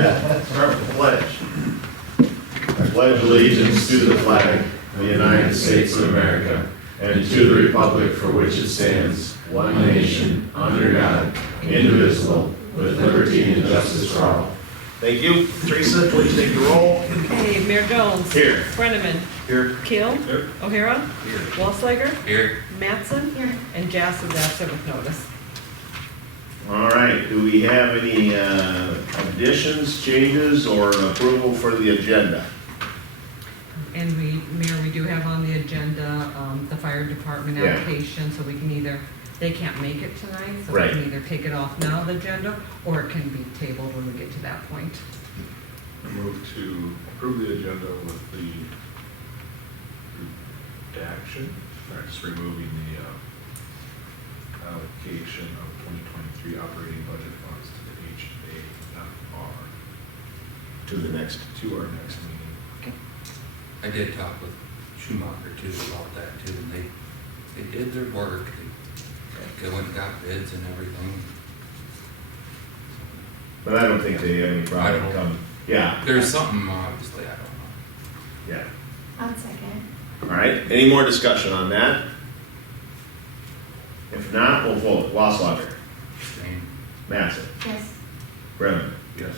Start with the pledge. I pledge allegiance to the flag of the United States of America and to the republic for which it stands, one nation, under God, indivisible, with liberty and justice for all. Thank you. Teresa, please take the roll. Okay, Mayor Jones. Here. Brenneman. Here. Keel. Here. O'Hara. Here. Walsliger. Here. Mattson. Here. And Jass is absent with notice. All right. Do we have any additions, changes, or approval for the agenda? And Mayor, we do have on the agenda, the fire department Yeah. application, so we can either, they can't make it tonight, so Right. we can either take it off now, the agenda, or it can be tabled when we get to that point. I move to approve the agenda with the redaction, or just removing the allocation of 2023 operating budget funds to the HAFR To the next. to our next meeting. I did talk with Schumacher too about that too, and they did their work. They went and got bids and everything. But I don't think they have any I problem don't- coming. Yeah. There's something, obviously, I don't know. Yeah. I'll second. All right. Any more discussion on that? If not, we'll vote. Wasslager. Same. Mattson. Yes. Brennan. Yes.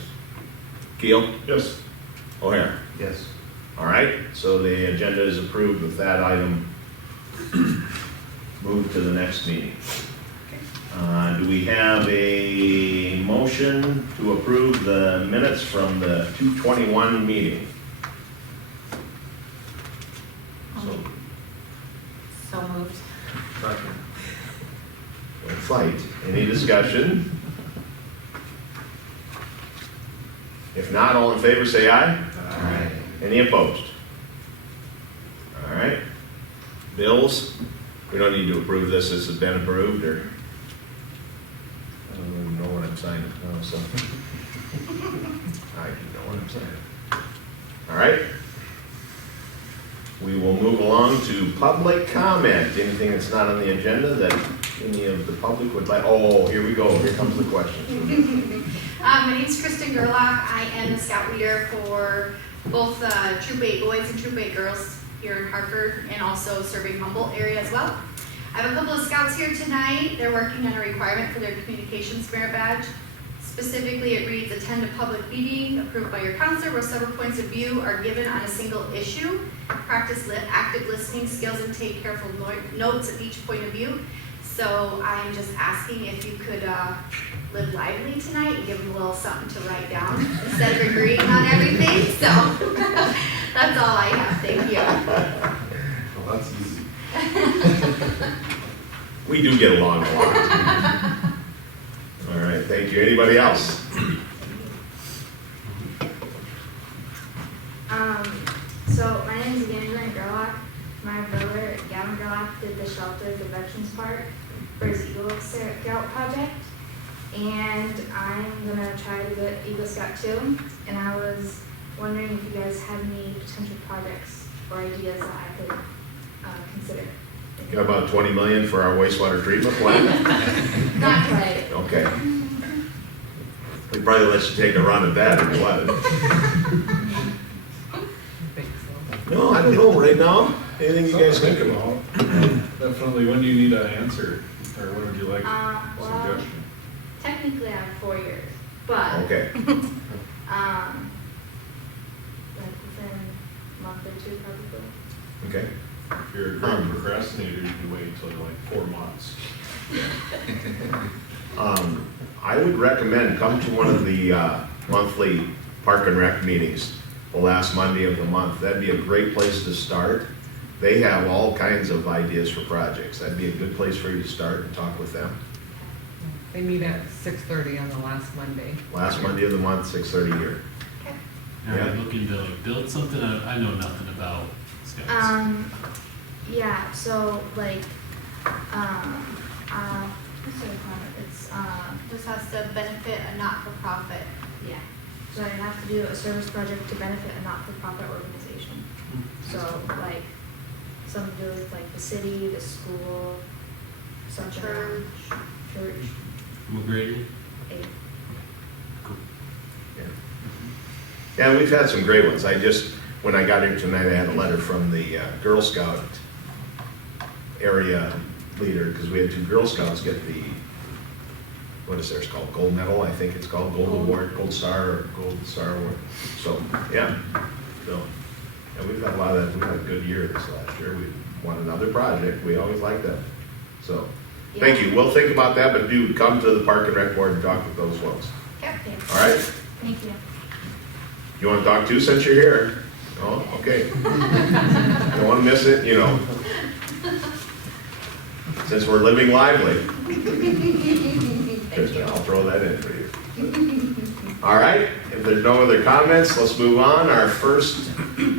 Keel. Yes. O'Hara. Yes. All right, so the agenda is approved with that item moved to the next meeting. Do we have a motion to approve the minutes from the 2/21 meeting? So moved. Don't fight. Any discussion? If not, all in favor say aye. Aye. Any opposed? All right. Bills, we don't need to approve this, this has been approved, or? I don't even know what I'm signing, oh, so. I do know what I'm signing. All right. We will move along to public comment. Anything that's not on the agenda that any of the public would like, oh, here we go, here comes the question. My name's Kristen Gerlach. I am the scout leader for both Troop 8 boys and Troop 8 girls here in Hartford, and also serving Humboldt area as well. I have a couple of scouts here tonight. They're working on a requirement for their communications merit badge. Specifically, it reads, attend a public meeting approved by your counselor where several points of view are given on a single issue. Practice active listening skills and take careful notes at each point of view. So I'm just asking if you could live lively tonight and give them a little something to write down instead of agreeing on everything. So that's all I have. Thank you. Well, that's easy. We do get along a lot. All right, thank you. Anybody else? So my name is Evangeline Gerlach. My brother, Gavin Gerlach, did the shelter at the Veterans Park for his Eagle Scout project. And I'm gonna try to get Eagle Scout too. And I was wondering if you guys had any potential projects or ideas that I could consider. Got about 20 million for our wastewater treatment plant? Not quite. Okay. We'd probably let you take a run at that if you wanted. I think so. No, I don't know right now. Anything you guys Something to think think about? about. Definitely, when do you need an answer, or when would you like a Well, suggestion? technically I have 4 years, but Okay. like within a month or two probably. Okay. If you're a great procrastinator, you can wait until like 4 months. I would recommend come to one of the monthly Park and Rec meetings the last Monday of the month. That'd be a great place to start. They have all kinds of ideas for projects. That'd be a good place for you to start and talk with them. They meet at 6:30 on the last Monday. Last Monday of the month, 6:30 here. Are Yeah. you looking to like build something? I know nothing about scouts. Yeah, so like, what's it called? It's, This has to benefit a not-for-profit. yeah. So I have to do a service project to benefit a not-for-profit organization. So like, something to do with like the city, the school, something. Church. Church. What grade? 8. Yeah. Yeah, we've had some great ones. When I got here tonight, I had a letter from the Girl Scout area leader, because we had 2 Girl Scouts get the, what is theirs called, gold medal, I think it's called, gold award, gold star award. So, yeah, so, and we've had a lot of that, we had a good year this last year. We won another project, we always like that. So, thank you, we'll think about that, but do come to the Park and Rec Board and talk with those folks. Yep. All right? Thank you. You want to talk too, since you're here? Oh, okay. Don't want to miss it, you know. Since we're living lively. I'll throw that in for you. All right, if there's no other comments, let's move on. Our first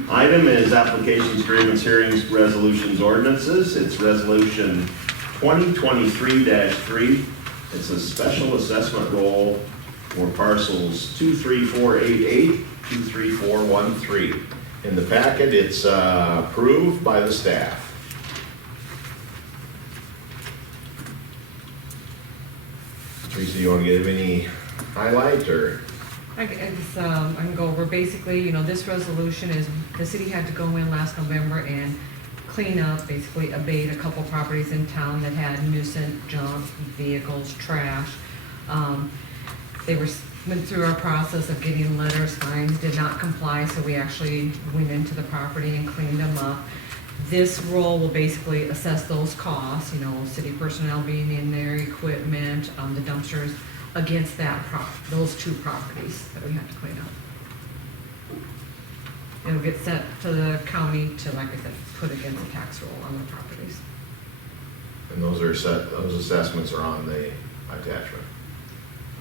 item is applications, grievance hearings, resolutions, ordinances. It's resolution 2023-3. It's a special assessment roll for parcels 23488, 23413. In the packet, it's approved by the staff. Teresa, you want to give any highlight or? I can go over, basically, this resolution is, the city had to go in last November and clean up, basically abate a couple properties in town that had nuisance, junk, vehicles, trash. They went through our process of getting letters, fines, did not comply, so we actually went into the property and cleaned them up. This role will basically assess those costs, city personnel being in there, equipment, the dumpsters, against those 2 properties that we have to clean up. It'll get sent to the county to, like I said, put against the tax roll on the properties. And those are set, those assessments are on the attachment.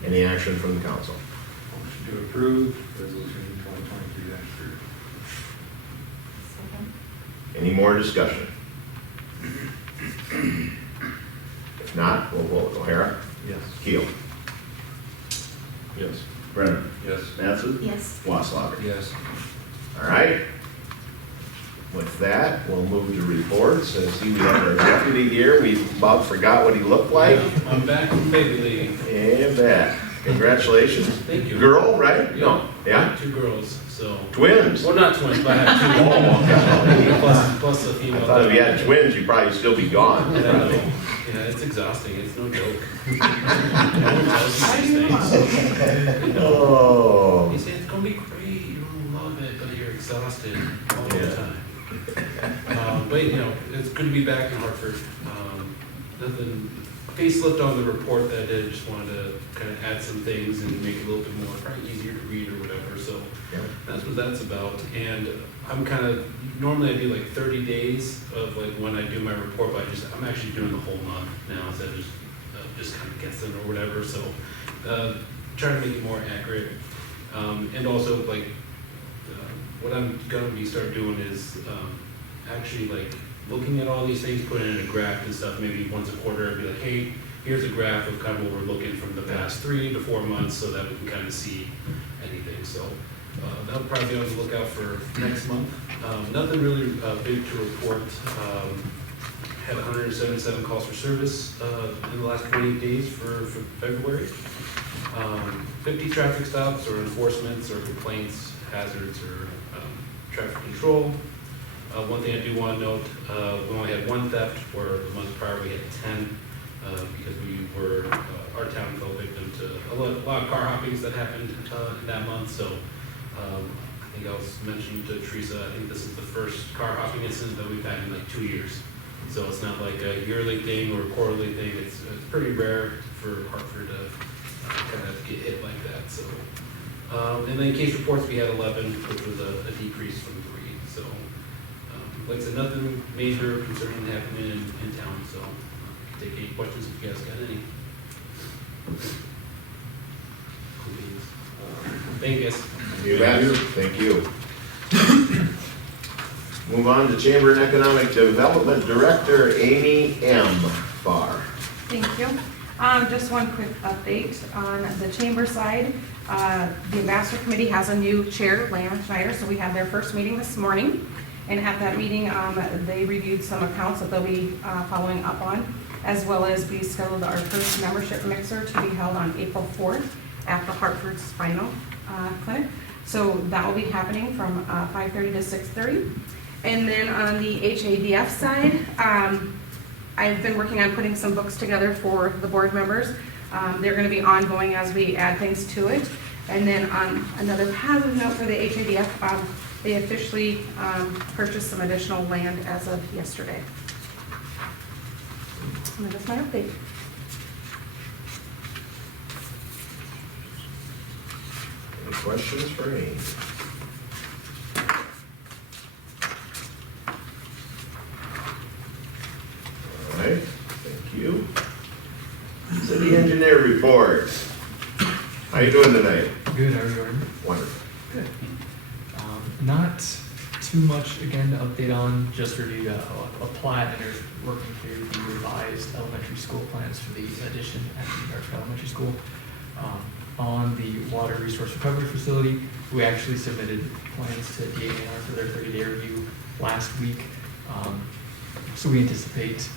Any action from the council? Motion to approve resolution 2023-3. Second. Any more discussion? If not, we'll vote. O'Hara? Yes. Keel? Yes. Brennan? Yes. Mattson? Yes. Wasslager? Yes. All right. With that, we'll move to reports. As we have our deputy here, we about forgot what he looked like. I'm back from baby leave. And back. Congratulations. Thank you. Girl, right? No. Yeah? 2 girls, so. Twins. Well, not twins, but I have 2. Oh, okay. Plus a I female. thought if you had twins, you'd probably still be gone. Yeah, it's exhausting, it's no joke. No one tells you these things. Oh. You say it's gonna be great, you're gonna love it, but you're exhausted all the time. But it's good to be back in Hartford. Nothing, facelift on the report that I did, just wanted to kind of add some things and make it a little bit more, probably easier to read or whatever, so Yeah. that's what that's about. And I'm normally I do like 30 days of like when I do my report, but I'm actually doing the whole month now instead of just kind of guessing or whatever, so trying to make it more accurate. And also what I'm gonna start doing is actually looking at all these things, putting in a graph and stuff, maybe once a quarter, and be like, hey, here's a graph of kind of what we're looking from the past 3 to 4 months so that we can kind of see anything. So that'll probably be on the lookout for next month. Nothing really big to report. Had 177 calls for service in the last 28 days for February. 50 traffic stops or enforcements or complaints, hazards, or traffic control. One thing I do want to note, we only had 1 theft, where the month prior we had 10, because our town fell victim to a lot of car hoppings that happened in that month. So I think I was mentioning to Teresa, I think this is the first car hopping incident that we've had in 2 years. So it's not like a yearly thing or a quarterly thing. It's pretty rare for Hartford to kind of get hit like that. So, and then case reports we had 11, which was a decrease from 3. So, like I said, nothing major concerning happening in town. So, take any questions if you guys got any. Thank you guys. You bet. Thank you. Move on to Chamber and Economic Development Director, Amy M. Farr. Thank you. Just one quick update on the chamber side. The Ambassador Committee has a new chair, Lana Schneider, so we had their first meeting this morning. And at that meeting, they reviewed some accounts that they'll be following up on, as well as we scheduled our first membership mixer to be held on April 4th at the Hartford Spinal Clinic. So that will be happening from 5:30 to 6:30. And then on the HADF side, I've been working on putting some books together for the board members. They're going to be ongoing as we add things to it. And then on another positive note for the HADF, they officially purchased some additional land as of yesterday. And that's my update. Any questions for me? All right, thank you. City engineer report. How you doing tonight? Good, how are you, Jordan? Wonderful. Good. Not too much, again, to update on, just reviewed a plat and are working through the revised elementary school plans for the addition at the Hartford Elementary School. On the water resource recovery facility, we actually submitted plans to DANR for their 30-day review last week. So we anticipate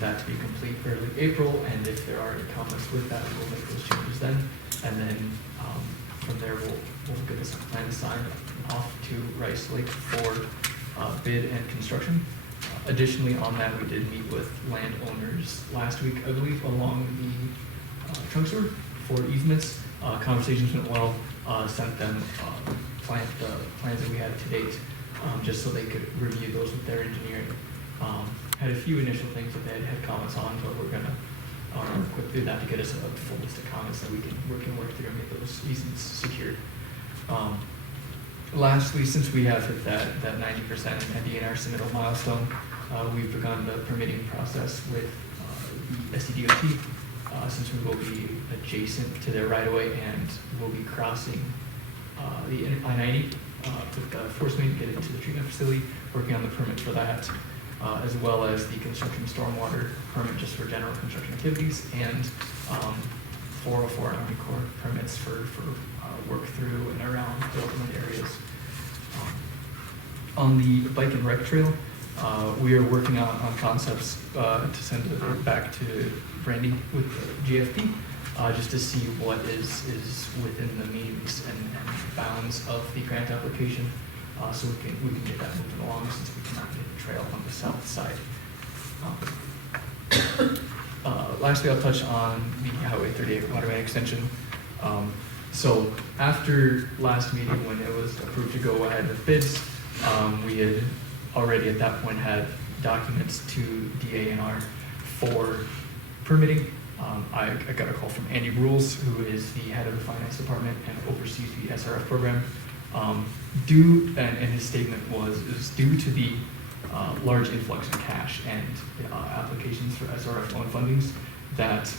that to be complete early April, and if there are any comments with that, we'll make those changes then. And then from there, we'll get this plan signed off to Rice Lake for bid and construction. Additionally, on that, we did meet with landowners last week, I believe, along the trunk sewer for easements. Conversations went well. Sent them the plans that we had to date, just so they could review those with their engineering. Had a few initial things that they had comments on, but we're gonna work through that to get us a full list of comments that we can work through and get those easements secured. Lastly, since we have hit that 90% and DNR submittal milestone, we've begun the permitting process with the SCDOT, since we will be adjacent to their right-of-way and we'll be crossing the I-90 with the force main, get into the treatment facility, working on the permit for that, as well as the construction stormwater permit just for general construction activities, and 404 Army Corps permits for work through and around the upland areas. On the bike and rec trail, we are working on concepts to send it back to Brandy with GFP, just to see what is within the means and bounds of the grant application, so we can get that moving along, since we cannot get the trail on the south side. Lastly, I'll touch on the Highway 38 water main extension. So after last meeting, when it was approved to go ahead with bids, we had already at that point had documents to DANR for permitting. I got a call from Andy Rules, who is the head of the finance department and oversees the SRF program. And his statement is due to the large influx in cash and applications for SRF loan fundings, that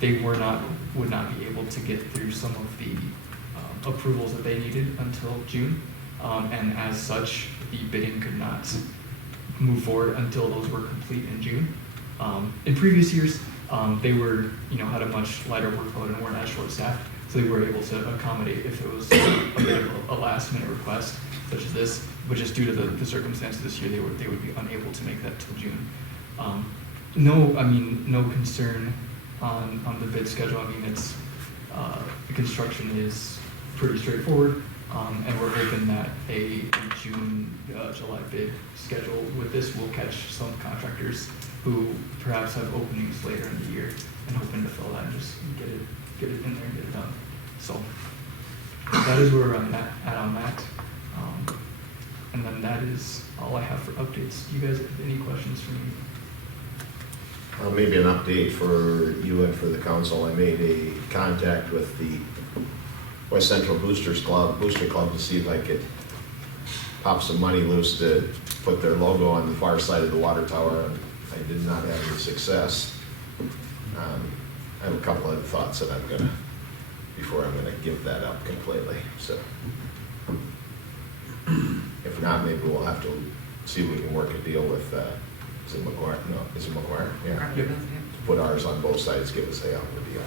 they would not be able to get through some of the approvals that they needed until June, and as such, the bidding could not move forward until those were complete in June. In previous years, they were, had a much lighter workload and weren't as short-staffed, so they were able to accommodate if it was a bit of a last-minute request such as this, but just due to the circumstances this year, they would be unable to make that till June. No concern on the bid schedule. I mean, it's the construction is pretty straightforward, and we're hoping that a June, July bid schedule with this will catch some contractors who perhaps have openings later in the year and hoping to fill that and just get it in there and get it done. So that is where I'm at on that. And then that is all I have for updates. Do you guys have any questions for me? Maybe an update for you and for the council. I made a contact with the West Central Booster Club to see if I could pop some money loose to put their logo on the far side of the water tower. I did not have any success. I have a couple of thoughts that before I'm gonna give that up completely. So if not, maybe we'll have to see if we can work a deal with, is it McGuire? No, is it McGuire? Yeah. Yep. To put ours on both sides, give us a hell of a deal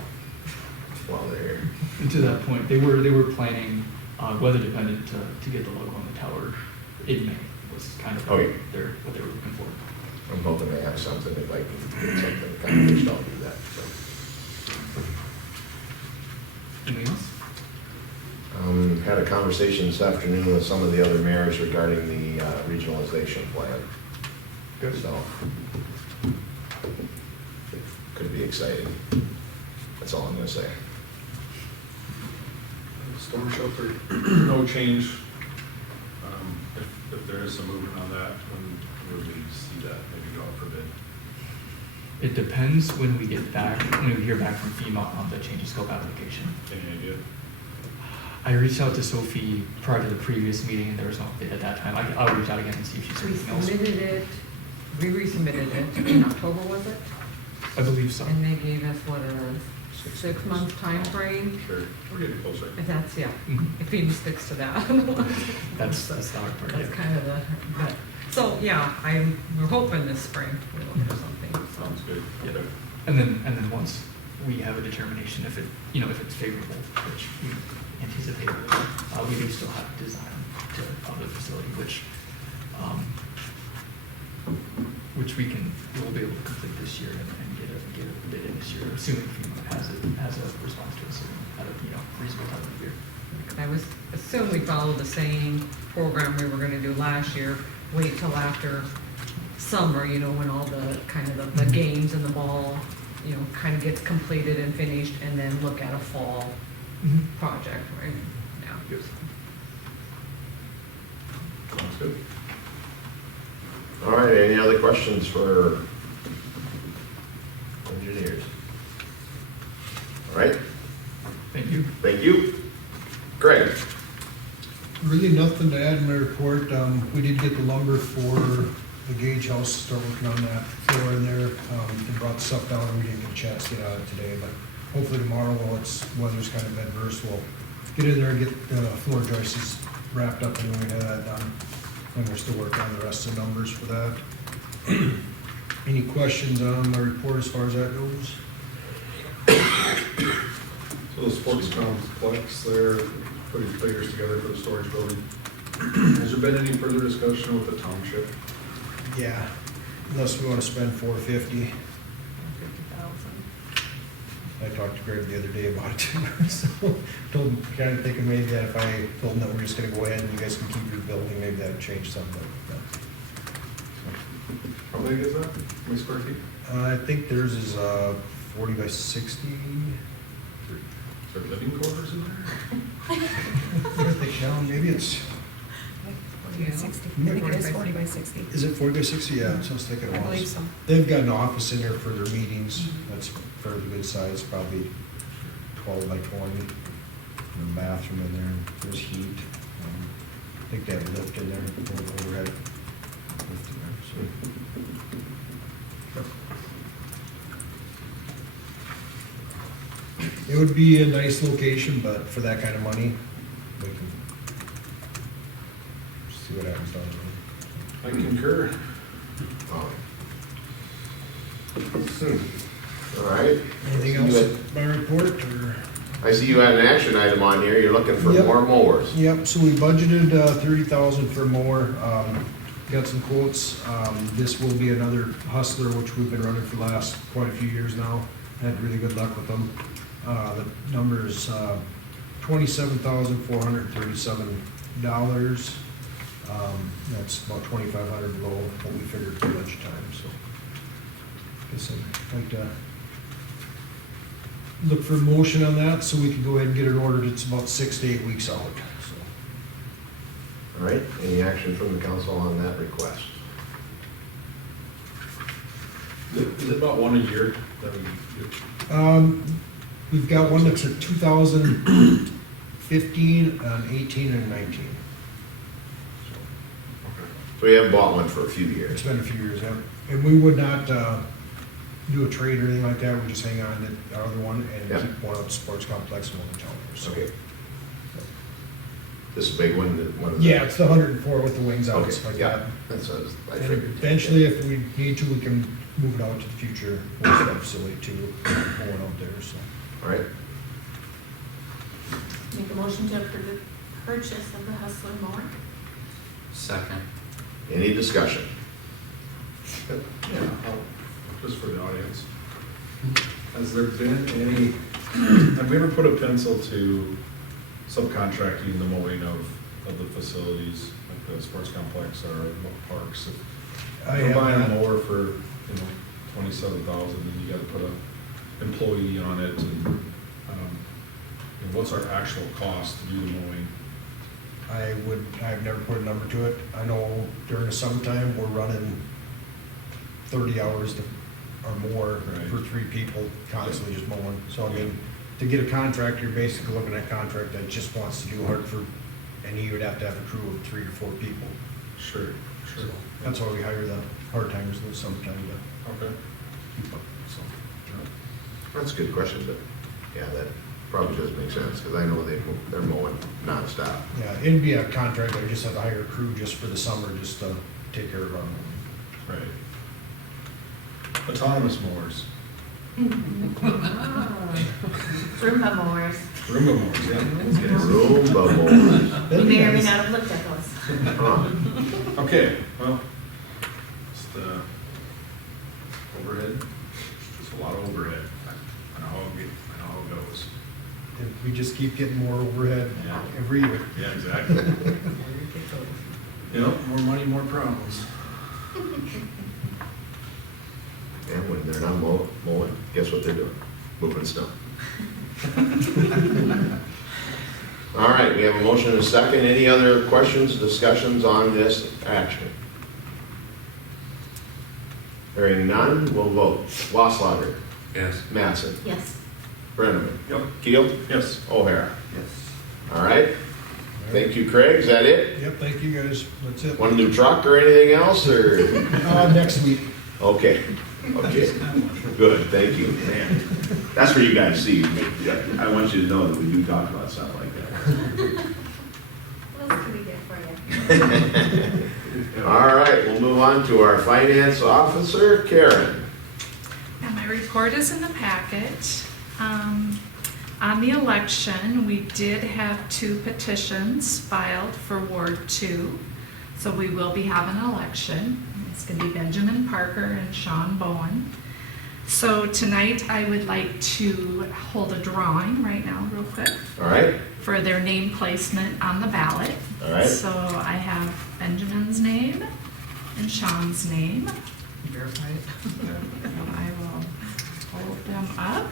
while they're here. And to that point, they were planning, weather dependent, to get the logo on the tower in May, was kind of what they were looking for. I'm hoping they have something, if I can get something accomplished, I'll do that. So. Anything else? had a conversation this afternoon with some of the other mayors regarding the regionalization plan. Good. So, could be exciting. That's all I'm gonna say. Storm shelter, no change. If there is some movement on that, when would we see that maybe go out for bid? It depends when we get back, when we hear back from FEMA on the change of scope application. Any idea? I reached out to Sophie prior to the previous meeting, and there was no update at that time. I'll reach out again and see if she's We anything else. submitted it, we resubmitted it in October, was it? I believe so. And they gave us, what, a 6-month time frame? Sure, we're getting closer. If that's, yeah, Mhm. if he sticks to that. That's the hard part, That's yeah. kind of the, but, so, yeah, we're hoping this spring we'll look for something, so. Sounds good. Yeah. And then once we have a determination if it, if it's favorable, which we anticipate, we do still have design of the facility, which we'll be able to complete this year and get a bid in this year, assuming FEMA has a response to us at a reasonable time of the year. I was, assume we follow the same program we were gonna do last year, wait till after summer, when all the, kind of the games and the ball, kind of gets completed and finished, and then look at a fall project, right? Yeah. Yes. Sounds good. All right, any other questions for engineers? All right, Thank you. thank you. Greg? Really nothing to add in my report. We did get the lumber for the Gage house, start working on that floor in there. They brought the stuff down and we didn't get a chance to get out of it today, but hopefully tomorrow, while weather's kind of adverse, we'll get in there and get the floor joists wrapped up and we have that done. And we're still working on the rest of the numbers for that. Any questions on my report as far as that goes? So the sports complex there, putting figures together for the storage building. Has there been any further discussion with the township? Yeah, unless we want to spend $450. 50,000. I talked to Greg the other day about it too, so told him, kind of thinking maybe that if I told him that we're just gonna go ahead and you guys can keep your building, maybe that'd change something. How big is that? How many square feet? I think theirs is 40 by 60. Is there living quarters in there? I think now maybe it's, 40 by 60. I think it is 40 by 60. is it 40 by 60? Yeah, so I was thinking I it believe was. so. They've got an office in there for their meetings. That's fairly good size, probably 12 by 20. And a bathroom in there, there's heat. I think they have a lift in there, overhead lift in there, so. It would be a nice location, but for that kind of money, we can see what happens down the road. I concur. All right. Anything else in my report, or? I see you had an action item on here, you're looking for Yep. more mowers. Yep, so we budgeted 30,000 for more, got some quotes. This will be another Hustler, which we've been running for the last quite a few years now. Had really good luck with them. The number is $27,437. That's about 2,500 below what we figured for budget time, so. Guess I'd like to look for motion on that, so we can go ahead and get it ordered. It's about 6 to 8 weeks out, so. All right, any action from the council on that request? Is it about one a year that we do? We've got one that's a 2015, 18, and 19. So we haven't bought one for a few It's years. been a few years, yeah. And we would not do a trade or anything like that. We just hang on to our other one and Yeah. keep one at the sports complex and one in town. So. Okay. This is a big one, one of the. Yeah, it's the 104 with the wings out, Okay, stuff like yeah, that. that's what I And figured. eventually, if we need to, we can move it out to the future horse facility too, going out there, so. All right, Make a motion to approve the purchase of the Hustler mower. Second. any discussion? Yeah, just for the audience. Has there been any, have we ever put a pencil to subcontracting the mowing of the facilities, like the sports complex or parks. If I you're have buying a not- mower for, 27,000, then you gotta put an employee on it, and what's our actual cost to do the mowing? I've never put a number to it. I know during the summertime, we're running 30 hours or more Right. for 3 people constantly just mowing. So I mean, to get a contractor, you're basically looking at a contract that just wants to do Hartford, and he would have to have a crew of 3 to 4 people. Sure, So sure. that's why we hire the part-timers in the summertime to Okay. keep up, so. That's a good question, but yeah, that probably doesn't make sense, because I know they're mowing nonstop. Yeah, it'd be a contract, I just have to hire a crew just for the summer, just to take care of our mowing. Right. Autonomous mowers. Roomba mowers. Roomba mowers, yeah. Roomba mowers. You may or may not have looked at those. Huh. Okay, well, just, overhead, just a lot of overhead. I know how it goes. And we just keep getting more overhead Yeah. every year. Yeah, exactly. Yep, more money, more problems. And when they're not mowing, guess what they're doing? Moving snow. All right, we have a motion and a second. Any other questions, discussions on this action? Hearing none, we'll vote. Wasslager, Yes. Mattson, Yes. Brenneman, Yep. Keel, Yes. O'Hara. Yes. All right, thank you, Craig. Is that it? Yep, thank you guys, that's it. Want a new truck or anything else, or? Next week. Okay, okay, good, thank you. Man, that's where you guys see. I want you to know that we do talk about stuff like that. What else can we get for you? All right, we'll move on to our finance officer, Karen. Yeah, my report is in the packet. On the election, we did have 2 petitions filed for Ward 2. So we will be having an election. It's going to be Benjamin Parker and Sean Bowen. So tonight, I would like to hold a drawing right now, real quick, All right, for their name placement on the ballot. all right. So I have Benjamin's name and Sean's name. Verify it. And I will hold them up.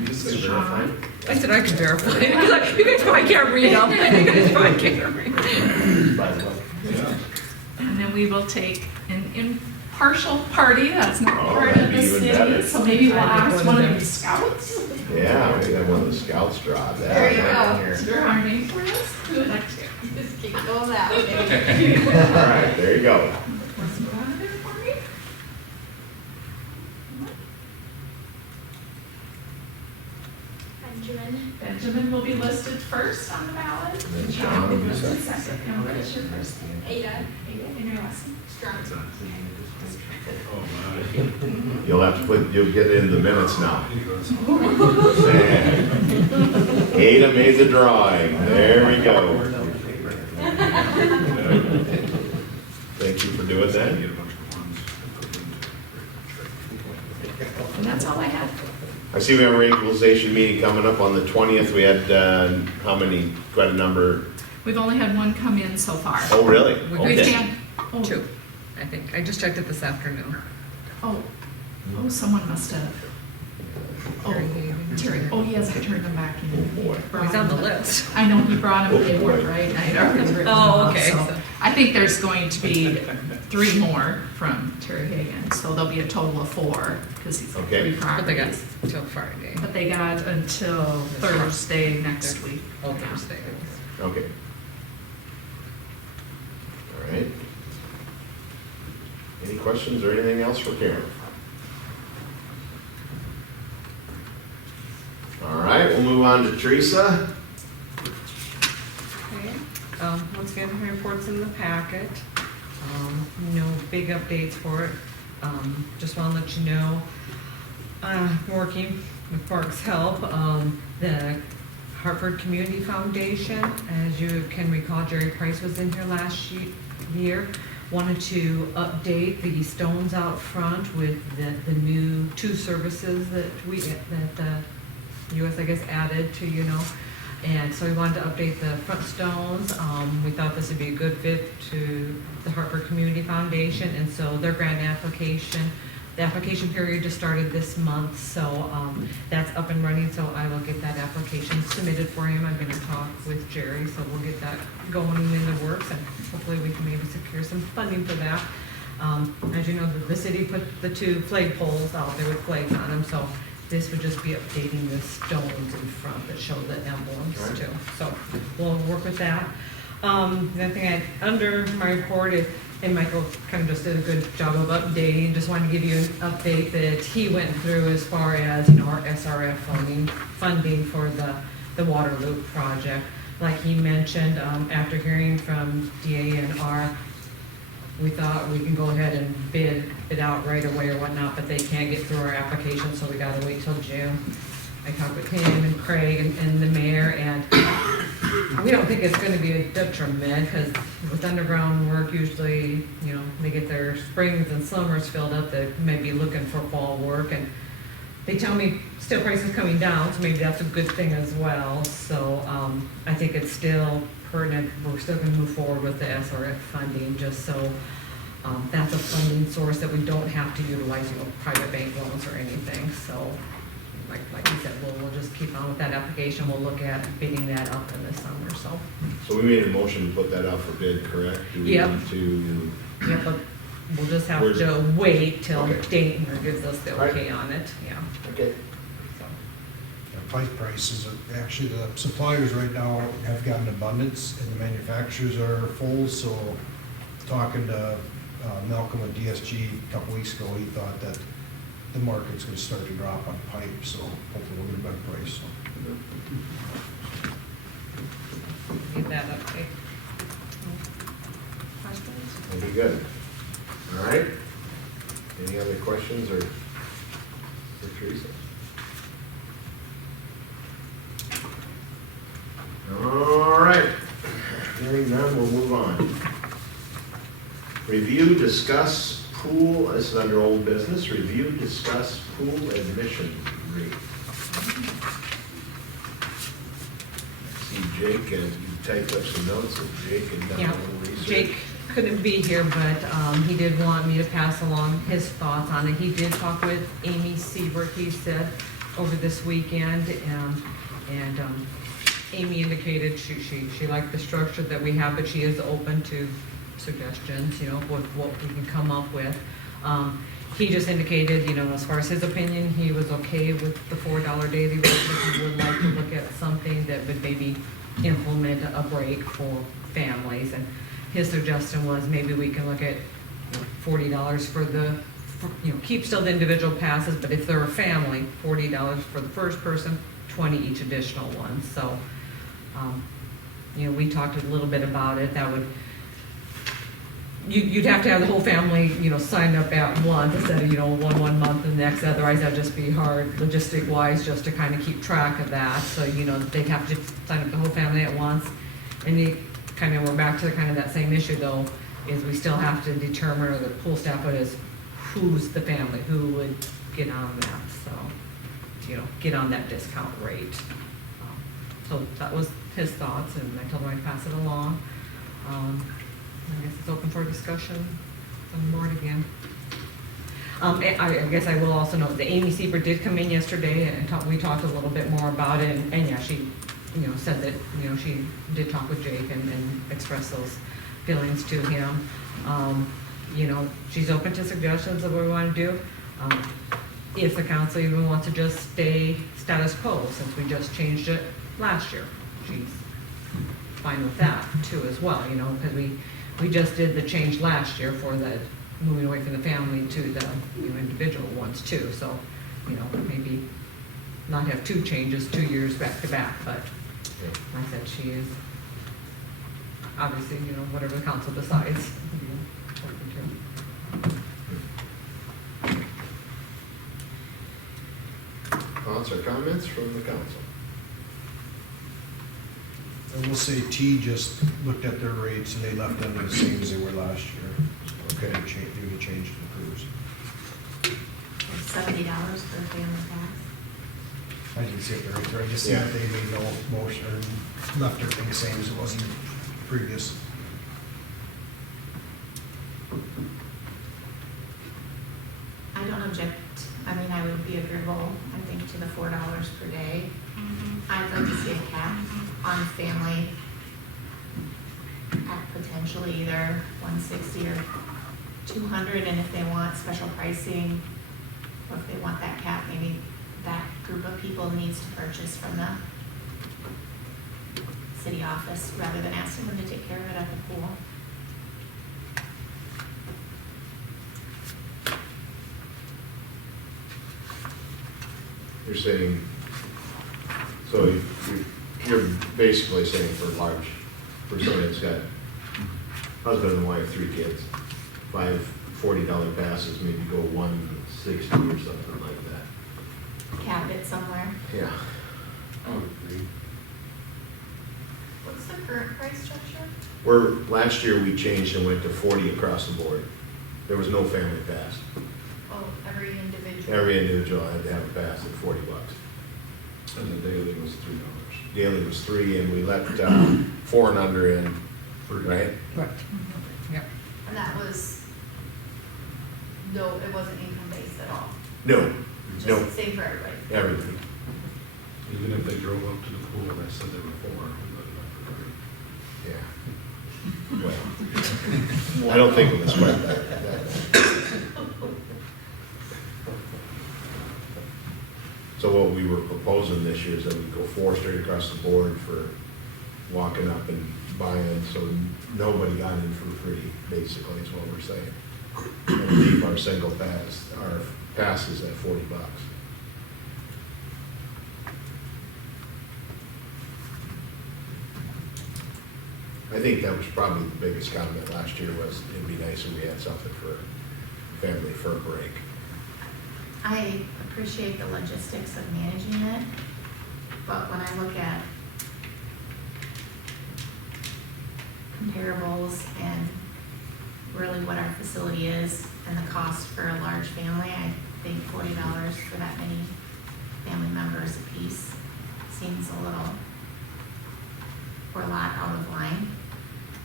You just say verify. Sean, I said I can verify it, because you guys probably can't read them. You guys probably can't read them. Yeah. and then we will take an impartial party that's not Oh, part that'd of be the even city. better. So maybe we'll I think ask one one of of them. the scouts. Yeah, we got one of the scouts draw that. There you go. Draw our name for us. Who would like to? Just keep going that way. All right, there you go. Want to go on there for me? Benjamin will be listed first on the ballot. And then Sean will be listed second. second. And what is your first name? Ada. Ada, and your last name? Strong. Oh, my. You'll have to you'll get it in the minutes now. Ada made the drawing. There we go. Thank you for doing that. Get a bunch of ones. And that's all I have. I see we have a equalization meeting coming up on the 20th. We had, how many, quite a number? We've only had one come in so far. Oh, really? We've We've Okay. had, oh, 2, I think. I just checked it this afternoon. oh, someone must have. Terry Hagan. Terry, oh, he hasn't turned them back Oh, in. boy. He's on the list. I know, he brought them, Oh, but they weren't boy. right, and I had already written them Oh, up, okay. so. I think there's going to be 3 more from Terry Hagan, so there'll be a total of 4, because he's got Okay. 3 But they got properties. till Friday. But they got until Thursday next week. Oh, Thursday. Okay. All right. Any questions or anything else for Karen? All right, we'll move on to Teresa. Okay. Once again, her report's in the packet. No big updates for it. Just want to let you know, working with Parks Help, the Hartford Community Foundation, as you can recall, Jerry Price was in here last year, wanted to update the stones out front with the new 2 services that the US, I guess, added to, And so we wanted to update the front stones. We thought this would be a good fit to the Hartford Community Foundation, and so their grant application, the application period just started this month, so that's up and running, so I will get that application submitted for him. I'm gonna talk with Jerry, so we'll get that going in the works, and hopefully we can maybe secure some funding for that. As you know, the city put the 2 flag poles out there with flags on them, so this would just be updating the stones in front that show the emblems Right. too. So we'll work with that. The other thing under my report is, and Michael kind of just did a good job of updating, just wanted to give you an update that he went through as far as, you know, our SRF funding for the water loop project. Like he mentioned, after hearing from DANR, we thought we can go ahead and bid it out right away or whatnot, but they can't get through our application, so we gotta wait till June. I talked with him and Craig and the mayor, and we don't think it's gonna be a detriment, because with underground work, usually, you know, they get their springs and summers filled up, they may be looking for fall work, and they tell me steel prices coming down, so maybe that's a good thing as well. So, I think it's still pertinent, we're still gonna move forward with the SRF funding, just so, that's a funding source that we don't have to utilize, you know, private bank loans or anything, so. Like you said, we'll just keep on with that application, we'll look at bidding that up in the summer, so. So we made a motion to put that out for bid, correct? Do we Yep. want to, Yeah, but we'll just have Where's- to wait till Okay. Dayton gives us the Right. okay on it, yeah. okay, So. The pipe prices are, actually, the suppliers right now have got an abundance, and the manufacturers are full, so talking to Malcolm at DSG a couple weeks ago, he thought that the market's gonna start to drop on pipe, so hopefully we'll get a better price, so. Get that update. Questions? that'll be good. All right, any other questions or for Teresa? All right, hearing none, we'll move on. Review, discuss pool, this is under old business, review, discuss pool admission rate. See Jake, and you typed up some notes with Jake and done a Yeah, little research. Jake couldn't be here, but he did want me to pass along his thoughts on it. He did talk with Amy Siebert, he said, over this weekend, and Amy indicated she liked the structure that we have, but she is open to suggestions, you know, what we can come up with. He just indicated, you know, as far as his opinion, he was okay with the $4 daily rate, but he would like to look at something that would maybe implement a break for families. And his suggestion was maybe we can look at, you know, $40 for you know, keep still the individual passes, but if they're a family, $40 for the first person, 20 each additional one. So, you know, we talked a little bit about it. That would, you'd have to have the whole family, you know, signed up at once instead of, you know, one month and the next, otherwise that'd just be hard logistic wise just to kind of keep track of that. So, you know, they'd have to sign up the whole family at once. And we're back to kind of that same issue though, is we still have to determine, or the pool staff would, is who's the family, who would get on that, so, you know, get on that discount rate. So that was his thoughts, and I told him I'd pass it along. I guess it's open for discussion on the board again. I guess I will also note that Amy Sieber did come in yesterday and we talked a little bit more about it, and yeah, she, you know, said that, you know, she did talk with Jake and express those feelings to him. You know, she's open to suggestions of what we want to do. If the council even wants to just stay status quo, since we just changed it last year, she's fine with that too as well, you know, because we just did the change last year for the moving away from the family to the, you know, individual ones too. So, you know, maybe not have 2 changes 2 years back to back, but like I said, she is obviously, you know, whatever the council decides. You know, open to. Thoughts or comments from the council? I will say T just looked at their rates and they left them the same as they were last year. Okay, due to change in the cruise. $70 for a family pass. I didn't see it right there, I just seen that they made no motion, or left everything the same as it was in previous. I don't object, I mean, I would be agreeable, I think, to the $4 per day. I'd like to see a cap on family at potentially either 160 or 200, and if they want special pricing, or if they want that cap, maybe that group of people needs to purchase from the city office rather than asking them to take care of it at the pool. You're saying, so you're basically saying for large, for someone that's got husband and wife, 3 kids, 5 $40 passes, maybe go 160 or something like that. Cap it somewhere. Yeah. I would agree. What's the current price structure? Last year we changed and went to 40 across the board. There was no family pass. Oh, every individual. Every individual had to have a pass at $40. And the daily was $3. Daily was 3, and we let 4 and under in, right? Right. Yep. And that was, no, it wasn't income based at all. No, no, Just same for everybody. everything. Even if they drove up to the pool and they said they were 4, we let them Yeah. Well, I don't think it was quite that. So what we were proposing this year is that we go 4 straight across the board for walking up and buying, so nobody got in for free, basically, is what we're saying. And leave our single pass, our passes at $40. I think that was probably the biggest comment last year was it'd be nice if we had something for family for a break. I appreciate the logistics of managing it, but when I look at comparables and really what our facility is and the cost for a large family, I think $40 for that many family members apiece seems a little, or a lot out of line.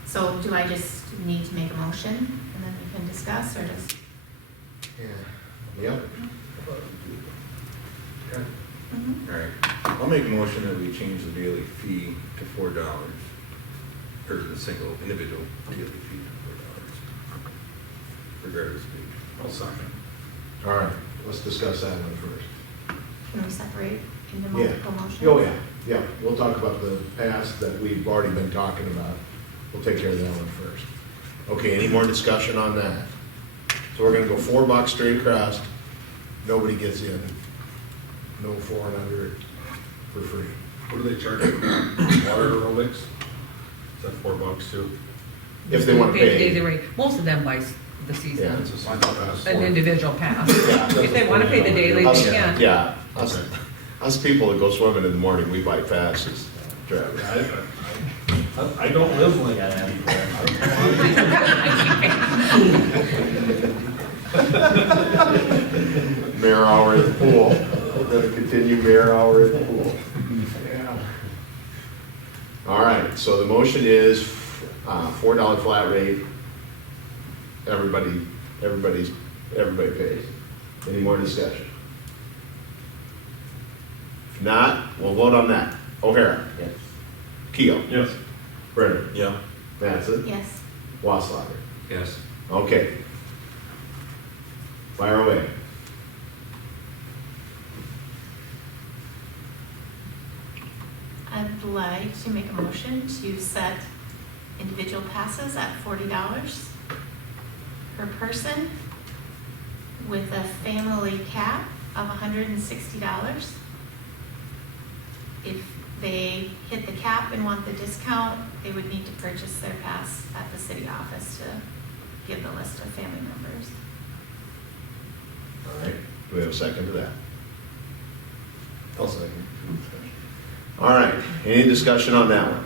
So do I just need to make a motion and then we can discuss, or just? Yeah. Yep. Okay. Mhm. All right, I'll make a motion that we change the daily fee to $4, or the single individual daily fee to $4, regardless of age. I'll second. All right, let's discuss that one first. Can we separate into Yeah. multiple motions? Oh, yeah, yeah, we'll talk about the pass that we've already been talking about. We'll take care of that one first. Okay, any more discussion on that? So we're gonna go $4 straight across, nobody gets in, no 4 and under for free. What do they charge for water aerobics? Is that $4 too? If they wanna Daily pay. rate. Most of them buy the Yeah. season, It's a sign up pass. an individual pass. Yeah. If they wanna pay the daily, Us- they can. Yeah, us people that go swimming in the morning, we buy passes, Travis. I don't live like that. Mayor hour at the pool. We're gonna continue mayor hour at the pool. Yeah. All right, so the motion is $4 flat rate. Everybody pays. Any more discussion? If not, we'll vote on that. O'Hara. Yes. Keel. Yes. Brenner. Yeah. Mattson. Yes. Wasslager. Yes. Okay. Fire away. I'd like to make a motion to set individual passes at $40 per person with a family cap of $160. If they hit the cap and want the discount, they would need to purchase their pass at the city office to give the list of family members. All right, do we have a second to that? I'll second. All right, any discussion on that one?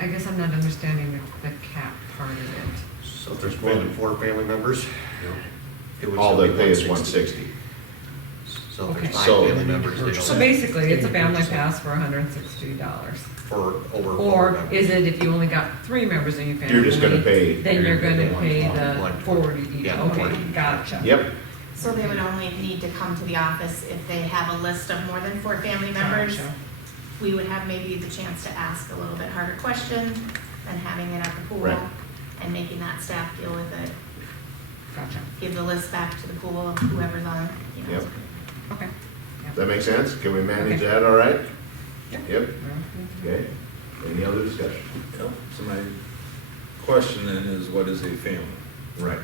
I guess I'm not understanding the cap part of it. So if there's more than 4 family members, Yep. It would all still they be pay is 160. 160. So if Okay. there's five So- family members, they So don't, basically, it's a family pass for $160. for over four Or members. is it if you only got 3 members in your family? You're just gonna pay. Then you're gonna pay the 120. 40, Yeah, okay, 40. gotcha. Yep, So they would only need to come to the office if they have a list of more than 4 family members. Gotcha. We would have maybe the chance to ask a little bit harder question than having it at the pool Right. and making that staff deal with it. Gotcha, Give the list back to the pool of whoever's on, you know. yep. okay. Does that make sense? Can we manage Okay. that all right? Yep. Yep, okay. Any other discussion? Yep. So my question then is, what is a family? Right.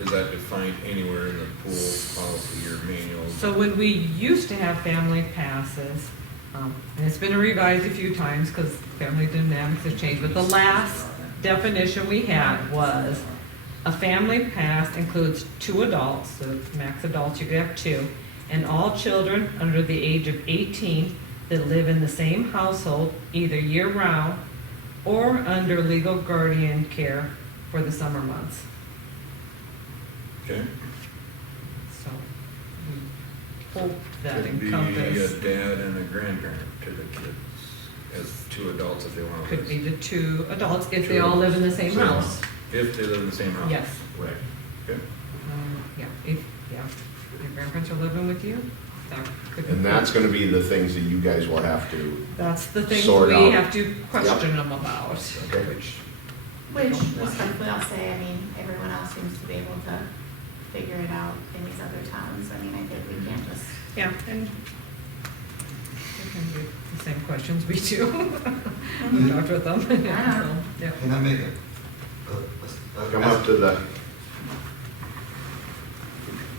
Is that defined anywhere in the pool policy or manual? So when we used to have family passes, and it's been revised a few times because family dynamics have changed, but the last definition we had was a family pass includes 2 adults, so max adults, you could have 2, and all children under the age of 18 that live in the same household either year-round or under legal guardian care for the summer months. Okay. So we hope that Could be encompass, a dad and a grandparent to the kids as 2 adults if they want to. could be the 2 adults if they all live in the same house. If they live in the same house? Yes. Right. Okay. Yeah, if your grandparents are living with you, that could be. And that's gonna be the things that you guys will have to, That's the things sort we out. have to question them about. Okay. Which, respectfully, I'll say, I mean, everyone else seems to be able to figure it out in these other towns. I mean, I think we can't just. Yeah, and they can do the same questions we do. We talked with them. Yeah. So, yeah. Can I make a come up to the,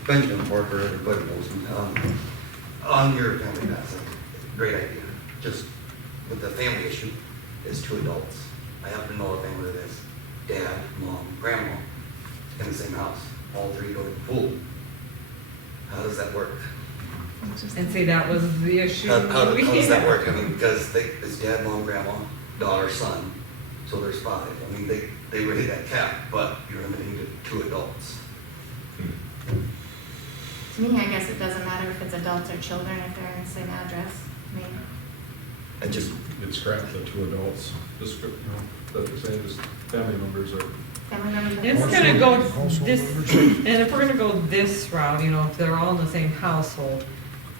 Benjamin Parker, everybody knows him. On your family pass, great idea. Just with the family issue, is 2 adults. I happen to know a family that's dad, mom, grandma in the same house. All 3 go to the pool. How does that work? And see, that was the issue. How we does that had. work? I mean, because it's dad, mom, grandma, daughter, son, so there's 5. I mean, they would hit that cap, but you're limiting to 2 adults. To me, I guess it doesn't matter if it's adults or children if they're in the same address. I mean, I just, It's scrap the 2 adults, just, that they're saying, just family members are. family members. of- It's gonna go Household this, members. and if we're gonna go this route, if they're all in the same household,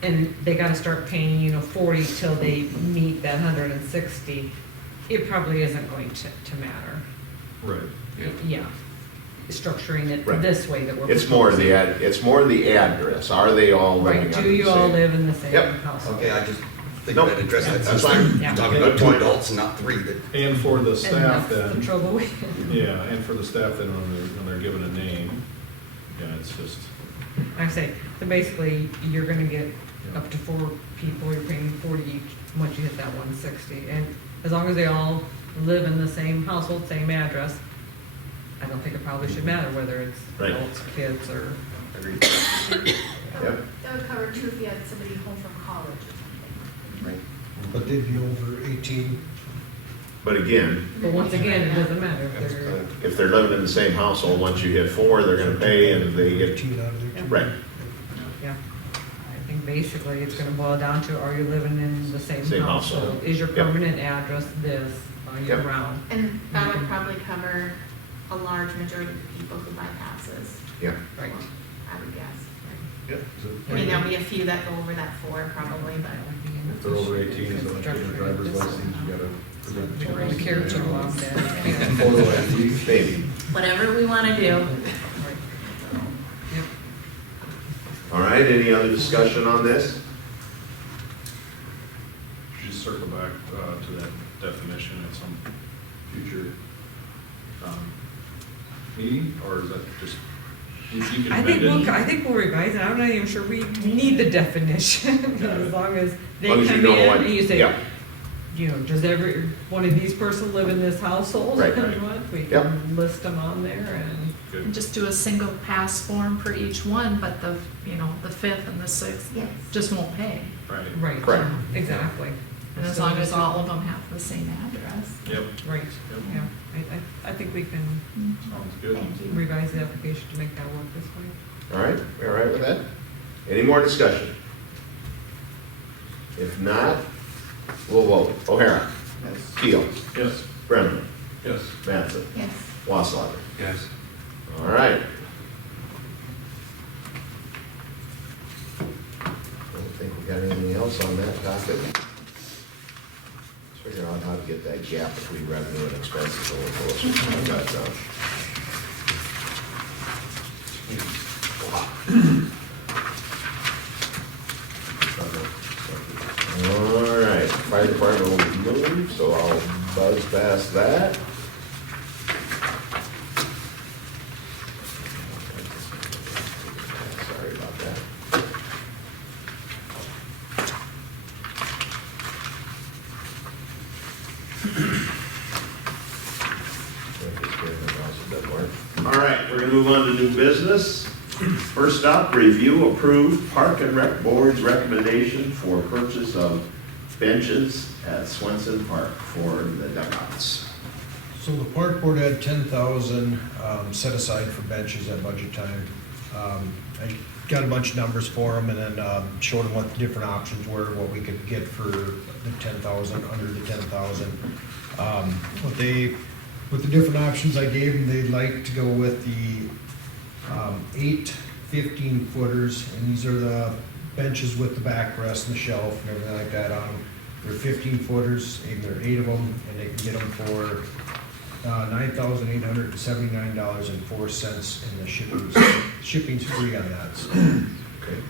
and they gotta start paying, 40 till they meet that 160, it probably isn't going to matter. Right. Yeah, structuring it Right. this way that we're. it's more the it's more the address. Are they all living Right, under do the you all same? live in the same Yep. household? okay, I just think Nope. I'd address that. That's Since fine. we're Yeah. talking Good about 2 point. adults and not 3, that And for the And staff that's the then, trouble we. yeah, and for the staff then when they're given a name, yeah, it's just, I say, so basically, you're gonna get up to 4 people, you're paying 40 each, once you hit that 160. And as long as they all live in the same household, same address, I don't think it probably should matter whether it's Right. adults, kids, or. Agreed. That Yep. would- that would cover too if you had somebody home from college or something. But they'd be over 18. But again, But once again, it doesn't matter if they're. if they're living in the same household, once you hit 4, they're gonna pay, and if they get, 18 out of there. too. right, Yeah, I think basically it's gonna boil down to, are you living in the same Same household? household. Is your Yep. permanent address this, year Yep. round? And that would probably cover a large majority of the people who buy passes, yeah. Right. I would guess. Yep. I mean, there'll be a few that go over that 4 probably, but. if they're over 18, so like getting a driver's license, you gotta present. Or the character law there. Photo ID. Maybe. Whatever we want to do. Yep. All right, any other discussion on this? Just circle back to that definition at some future meeting, or is that just, you can I think amend it? I think we'll revise it. I'm not even sure we need the definition, as long as they Long as you come know in what- and you say, yeah. does every one of these person live in this household? Right. And what, we Yep. can list them on there and. Good. And just do a single pass form for each one, but the 5th and the 6th Yes. just won't pay. Right. Right. Correct. Exactly. And as long as all of them have the same address. Yep, Right, Yep. yeah. I think we can sounds good. Thank you. revise the application to make that work this way. All right, we all right with that? Any more discussion? If not, we'll vote. O'Hara. Yes. Keel. Yes. Brenneman. Yes. Mattson. Yes. Wasslager. Yes. All right. Don't think we got anything else on that topic. Let's figure out how to get that gap between revenue and expenses a little closer. How's that sound? All right, fire department will move, so I'll buzz past that. Sorry about that. All right, we're gonna move on to new business. First up, review approved Park and Rec Board's recommendation for purchase of benches at Swenson Park for the dugouts. So the park board had 10,000 set aside for benches at budget time. I got a bunch of numbers for them and then showed them what the different options were, what we could get for the 10,000, under the 10,000. With the different options I gave them, they'd like to go with the 8 15-footers, and these are the benches with the backrest and the shelf and everything like that on them. They're 15-footers, and there are 8 of them, and they can get them for $9,879.04, and the shipping's free on that. So, Okay.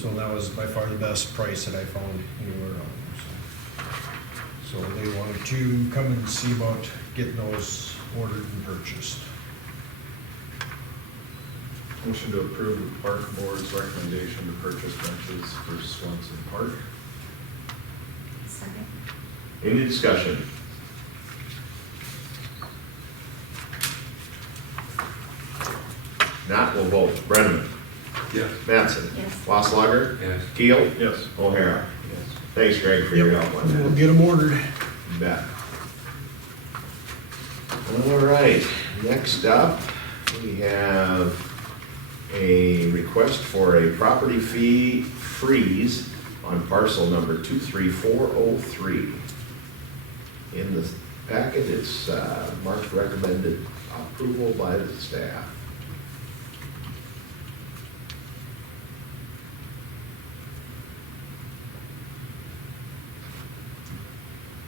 so that was by far the best price that I found anywhere else. So they wanted to come and see about getting those ordered and purchased. Motion to approve the park board's recommendation to purchase benches for Swenson Park. Second. Any discussion? Not, we'll vote. Brenneman. Yes. Mattson. Yes. Wasslager. Yes. Keel. Yes. O'Hara. Thanks, Greg, for your help on We'll that. get them ordered. You bet. All right, next up, we have a request for a property fee freeze on parcel number 23403. In the packet, it's marked recommended approval by the staff.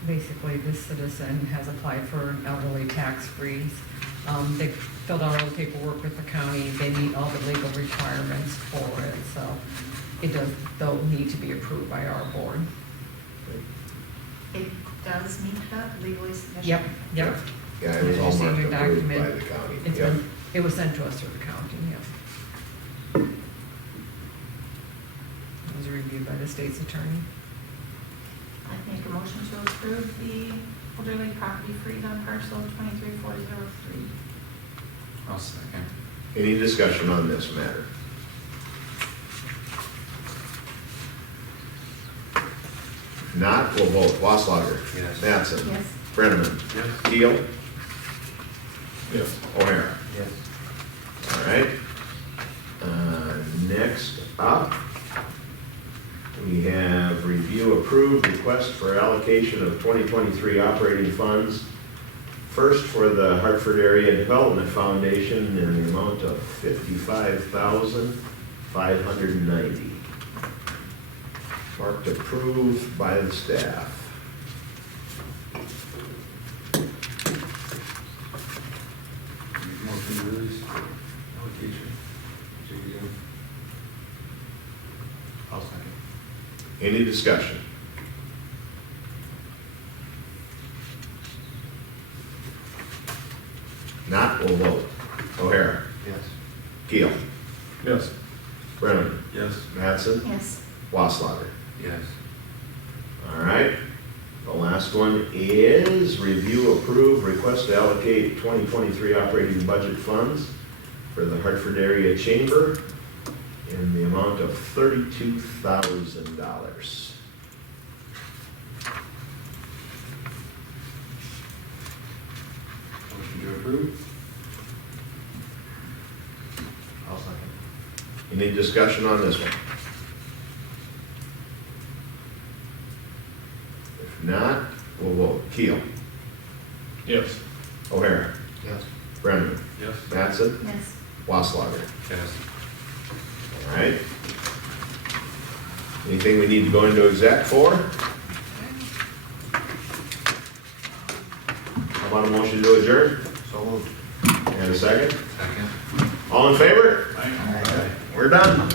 Basically, this citizen has applied for an elderly tax freeze. They filled out all the paperwork with the county, they meet all the legal requirements for it, so it does, though, need to be approved by our board. It does meet the legally sufficient. Yep. Yeah, it was all It's a marked standard approved by document. the county. It's Yep. it was sent to us through the county, yes. It was reviewed by the state's attorney. I'd make a motion to approve the elderly property freeze on parcel 23403. I'll second. Any discussion on this matter? Not, we'll vote. Wasslager. Yes. Mattson. Yes. Brenneman. Yes. Keel. Yes. O'Hara. Yes. All right. Next up, we have review approved request for allocation of 2023 operating funds. First for the Hartford Area Development Foundation in the amount of $55,590. Marked approved by the staff. Motion to release allocation. JDM. I'll second. Any discussion? Not, we'll vote. O'Hara. Yes. Keel. Yes. Brenneman. Yes. Mattson. Yes. Wasslager. Yes. All right. The last one is review approve request to allocate 2023 operating budget funds for the Hartford Area Chamber in the amount of $32,000. Motion to approve. I'll second. Any discussion on this one? If not, we'll vote. Keel. Yes. O'Hara. Yes. Brennan. Yes. Mattson. Yes. Wasslager. Yes. All right. Anything we need to go into exec for? How about a motion to adjourn? So moved. And a second? Second. All in favor? Aye. We're done.